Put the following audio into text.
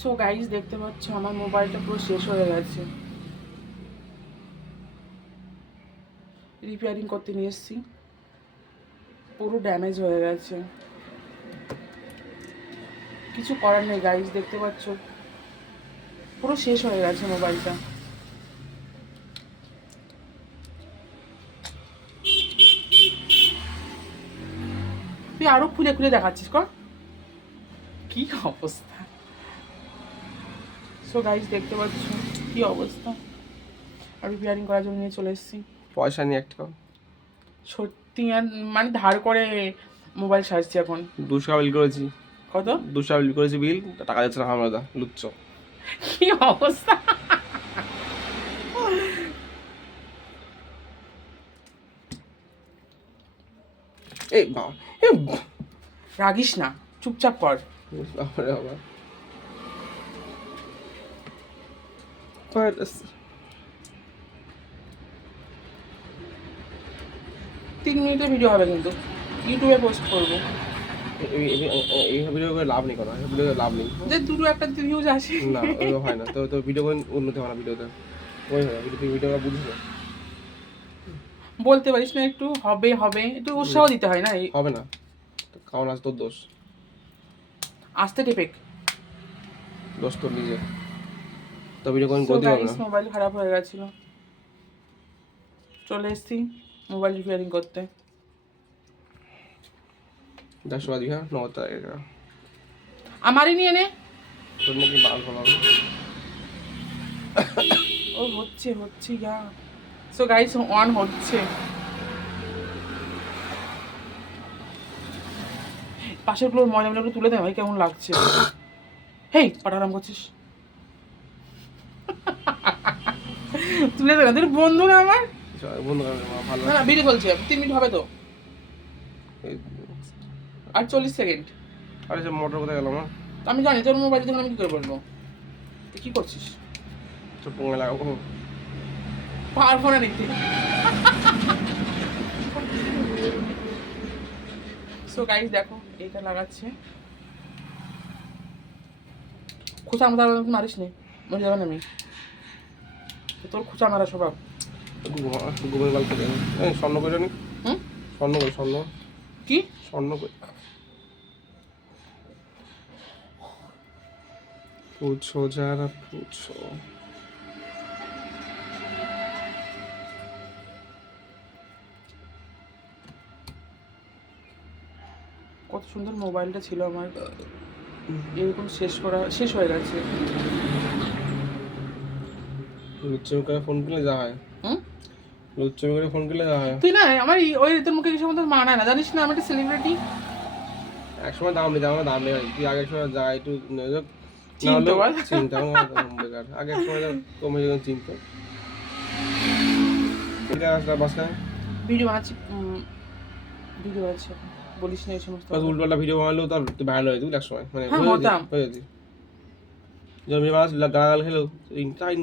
So guys দেখতে পাচ্ছ আমার মোবাইলটা পুরো শেষ হয়ে গেছে, রিপেয়ারিং করতে নিয়ে এসেছি, পুরো ড্যামেজ হয়ে গেছে। কিছু করার নেই গাইস, দেখতে পাচ্ছ পুরো শেষ হয়ে গেছে মোবাইলটা। তুই আরো খুলে খুলে দেখাচ্ছিস কর, কি অবস্থা। সো গাইস দেখতে পাচ্ছ কি অবস্থা, আর রিপেয়ারিং করার জন্য নিয়ে চলে এসেছি। পয়সা নিয়ে একটা সত্যি আর মানে ধার করে মোবাইল সাজছি এখন। 200 টাকা বিল করেছি। কত? 200 টাকা বিল করেছি, বিল টাকা যাচ্ছে না আমরা লুচ্ছ। কি অবস্থা। এই বাবা, রাগিস না, চুপচাপ কর। বাবারে বাবা। 3 মিনিটের ভিডিও হবে কিন্তু ইউটিউবে পোস্ট করবো। এই ভিডিও করে লাভ নেই, কোনো ভিডিও করে লাভ নেই, যে দুটো একটা ভিউজ আসে না ওই হয় না। তো ভিডিও করে উন্নতি হয় না, ভিডিওতে ওই হয় ভিডিও বুঝিস না, বলতে পারিস না একটু হবে হবে, একটু উৎসাহ দিতে হয় না। হবে না তো কারণ আজ তোর দোষ, আস্তে টেপেক দোষ তোর নিজে, তো ভিডিও করে করতে পারবে না। মোবাইল খারাপ হয়ে গেছিল, চলে এসেছি মোবাইল রিপেয়ারিং করতে। 100 টাকা দিবি, হ্যাঁ 9 টাকা আমারই নিয়ে নে। তোর নাকি বাল ফলাবো। ও হচ্ছে হচ্ছে ইয়া। সো গাইস অন হচ্ছে, পাশের গুলোর ময়লাগুলো তুলে দে ভাই, কেমন লাগছে। হেই পাঠারাম করছিস, তুলে দে না, তুই বন্ধু না আমার। বন্ধু ভালো না না ভিডিও চলছে, 3 মিনিট হবে তো, আর 40 সেকেন্ড। আরে সে মোটর কোথায় গেল আমার? আমি জানি তোর মোবাইল যখন আমি কি করে বলবো, তুই কি করছিস? চোখ পঙ্গে লাগাবো, পারবো না দেখতে। সো গাইস দেখো এটা লাগাচ্ছে, খোঁচা মারা মারিস নে, মরে যাবেন আমি, তোর খোঁচা মারা স্বভাব। ঘুমের গাল থেকে স্বর্ণ করে নি, হুম স্বর্ণ করে, স্বর্ণ কি স্বর্ণ করে পুছো যারা পুছো। কত সুন্দর মোবাইলটা ছিল আমার, এরকম শেষ হয়ে গেছে। লুচ্চমি করে ফোন কিনলে যা হয়, হুম লুচ্চমি করে ফোন কিনলে যা হয়। তুই না আমার ওই তোর মুখে কিছু মতো মানায় না, জানিস না আমি একটা সেলিব্রিটি। একসময় দাম নেই, আমার দাম নেই, তুই আগের সময় যা একটু চিনতে বল। চিন্তা বেকার, আগে এক সময় কমে যখন চিনতো। ঠিক আছে বাসায় ভিডিও বানাচ্ছি, ভিডিও বানাচ্ছি, বলিস না এই সমস্ত। উল্টোপাল্টা ভিডিও বানালেও তার ভাইরাল হয়ে যেত এক সময়, মানে হ্যাঁ, হতাম। হয়ে যেত। যখন গালাগাল খেলেও তাই